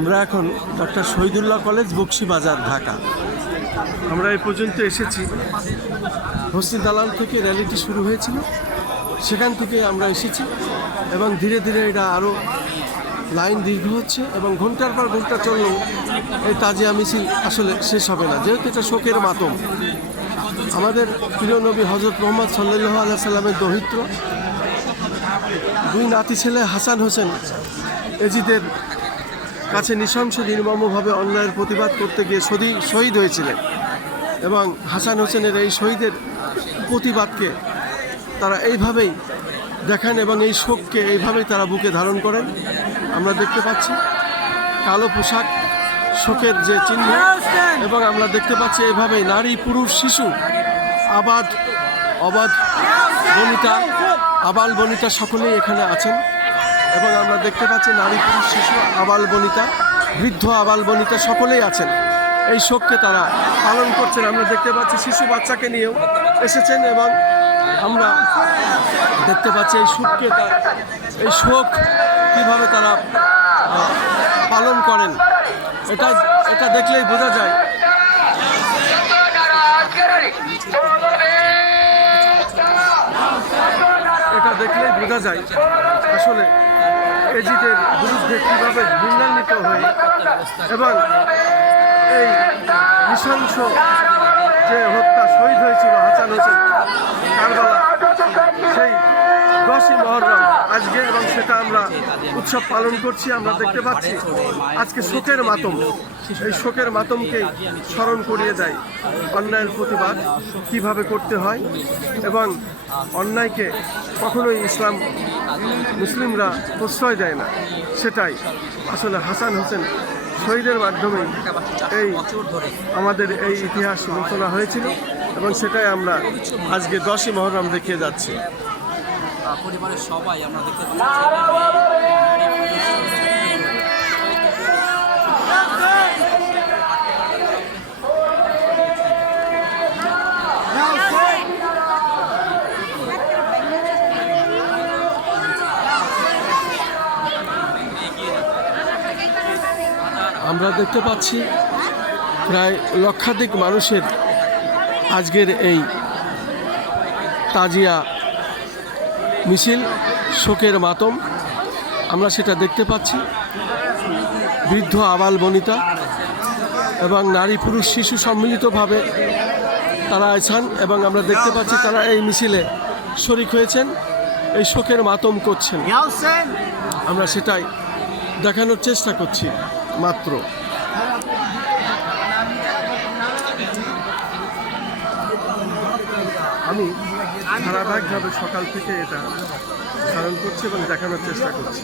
আমরা এখন doctor Shahidullah college Bakshibazar, Dhaka. আমরা এই পর্যন্ত এসেছি। হোসনি দালাল থেকে র্যালিটি শুরু হয়েছিল, সেখান থেকে আমরা এসেছি এবং ধীরে ধীরে এটা আরও লাইন দীর্ঘ হচ্ছে এবং ঘন্টার পর ঘন্টা চললেও এই তাজিয়া মিছিল আসলে শেষ হবে না, যেহেতু এটা শোকের মাতম। আমাদের প্রিয় নবী হজরত মোহাম্মদ সাল্লাল্লাহু আলাইহি সাল্লামের দৌহিত্র দুই নাতি ছেলে হাসান হোসেন এজিদের কাছে নৃশংস নির্মমভাবে অন্যায়ের প্রতিবাদ করতে গিয়ে শহীদ হয়েছিলেন এবং হাসান হোসেনের এই শহীদের প্রতিবাদকে তারা এইভাবেই দেখেন এবং এই শোককে এইভাবেই তারা বুকে ধারণ করেন। আমরা দেখতে পাচ্ছি কালো পোশাক শোকের যে চিহ্ন, এবং আমরা দেখতে পাচ্ছি এইভাবেই নারী পুরুষ শিশু অবাধ বনিতা আবাল বনিতা সকলেই এখানে আছেন এবং আমরা দেখতে পাচ্ছি নারী পুরুষ শিশু আবাল বনিতা বৃদ্ধ আবাল বনিতা সকলেই আছেন। এই শোককে তারা পালন করছেন। আমরা দেখতে পাচ্ছি শিশু বাচ্চাকে নিয়েও এসেছেন এবং আমরা দেখতে পাচ্ছি এই শোক কীভাবে তারা পালন করেন। এটা দেখলেই বোঝা যায় আসলে এজিদের বিরুদ্ধে কীভাবে ঘৃণান্বিত হয়ে এবং এই নৃশংস যে হত্যা শহীদ হয়েছিল হাসান হোসেন কারবালা, সেই 10ই মুহররম আজকে, এবং সেটা আমরা উৎসব পালন করছি। আমরা দেখতে পাচ্ছি আজকে শোকের মাতম, এই শোকের মাতমকেই স্মরণ করিয়ে দেয় অন্যায়ের প্রতিবাদ কীভাবে করতে হয় এবং অন্যায়কে কখনোই মুসলিমরা প্রশ্রয় দেয় না। সেটাই আসলে হাসান হোসেন শহীদের মাধ্যমে আমাদের এই ইতিহাস রচনা হয়েছিল এবং সেটাই আমরা আজকে 10ই মুহররম দেখিয়ে যাচ্ছি। পরিবারের সবাই আমরা দেখতে পাচ্ছি আমরা দেখতে পাচ্ছি প্রায় লক্ষাধিক মানুষের আজকের এই তাজিয়া মিছিল, শোকের মাতম, আমরা সেটা দেখতে পাচ্ছি। বৃদ্ধ আবাল বনিতা এবং নারী পুরুষ শিশু সম্মিলিতভাবে তারা আছেন এবং আমরা দেখতে পাচ্ছি তারা এই মিছিলে শরিক হয়েছেন, এই শোকের মাতম করছেন। আমরা সেটাই দেখানোর চেষ্টা করছি মাত্র। আমি ধারাবাহিকভাবে সকাল থেকে এটা ধারণ করছি এবং দেখানোর চেষ্টা করছি।